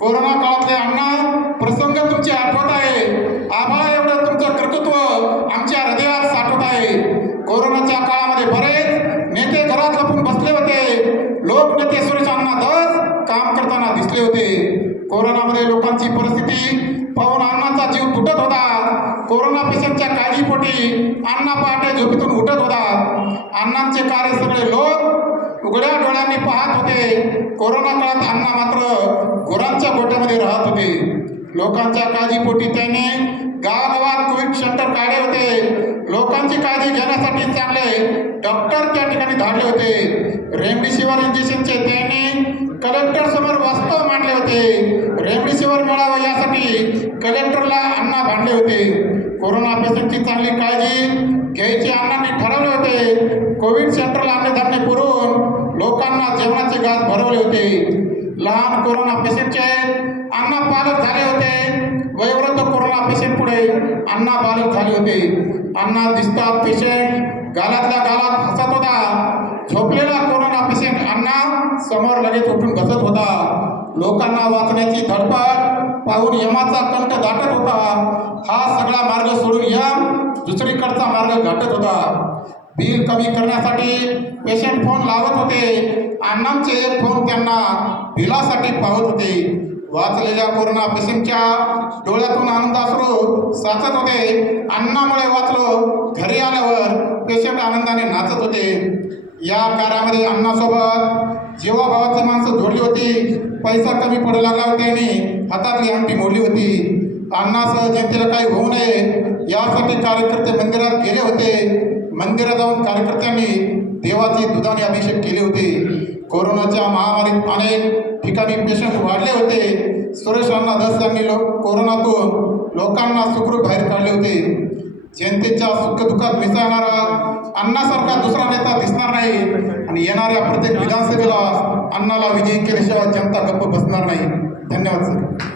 Corona काळातले अण्णा प्रसंग तुमची आठवत आहे. आम्हाला एवढं तुमचं कर्तृत्व आमच्या हृदयात साठवत आहे. कोरोनाच्या काळामध्ये बरेच नेते घरात लपून बसले होते. लोकनेते सुरेश अण्णा धस काम करताना दिसले होते. कोरोनामध्ये लोकांची परिस्थिती पाहून अण्णांचा जीव तुटत होता. कोरोना पेशंटच्या काळजीपोटी अण्णा पहाटे झोपेतून उठत होता. अण्णांचे कार्य सगळे लोक उघड्या डोळ्यांनी पाहत होते. कोरोना काळात अण्णा मात्र गुरांच्या गोठ्यामध्ये राहत होते. लोकांच्या काळजीपोटी त्याने गावागावात कोविड सेंटर काढले होते. लोकांची काळजी घेण्यासाठी चांगले डॉक्टर त्या ठिकाणी धाडले होते. रेमडेसिवीर इंजेक्शनचे त्याने कलेक्टर समोर वास्तव मांडले होते. रेमडेसिवीर मिळावं यासाठी कलेक्टरला अण्णा भांडले होते. कोरोना पेशंटची चांगली काळजी घ्यायची अण्णांनी ठरवले होते. कोविड सेंटरला अन्नधान्य पुरवून लोकांना जेवणाचे घास भरवले होते. लहान कोरोना पेशंटचे अण्णा पालक झाले होते. वयोवृद्ध कोरोना पेशंट पुढे अण्णा पालक झाले होते. अण्णा दिसतात पेशंट गालातल्या गालात हसत होता. झोपलेला कोरोना पेशंट अण्णा समोर लगेच उठून बसत होता. लोकांना वाचण्याची धडपड पाहून यमाचा कंठ दाटत होता. हा सगळा मार्ग सोडून यम दुसरीकडचा मार्ग गाठत होता. बिल कमी करण्यासाठी पेशंट फोन लावत होते. अण्णांचे एक फोन त्यांना बिलासाठी पाहत होते. वाचलेल्या कोरोना पेशंटच्या डोळ्यातून आनंदाश्रू साचत होते. अण्णामुळे वाचलो. घरी आल्यावर पेशंट आनंदाने नाचत होते. या कार्यामध्ये अण्णासोबत जीवाभावाची माणसं जोडली होती. पैसा कमी पडू लागला होता आणि हातातली अंगठी मोडली होती. अण्णासह जनतेला काही होऊ नये यासाठी कार्यकर्ते मंदिरात गेले होते. मंदिरात जाऊन कार्यकर्त्यांनी देवाचे दुधाने अभिषेक केले होते. कोरोनाच्या महामारीत अनेक ठिकाणी पेशंट वाढले होते. सुरेश अण्णा धस यांनी कोरोनातून लोकांना सुखरूप बाहेर काढले होते. जनतेच्या सुखदुःखात मिसळणारा अण्णासारखा दुसरा नेता दिसणार नाही आणि येणाऱ्या प्रत्येक विधानसभेला अण्णाला विजयी केल्याशिवाय जनता गप्प बसणार नाही. धन्यवाद सर.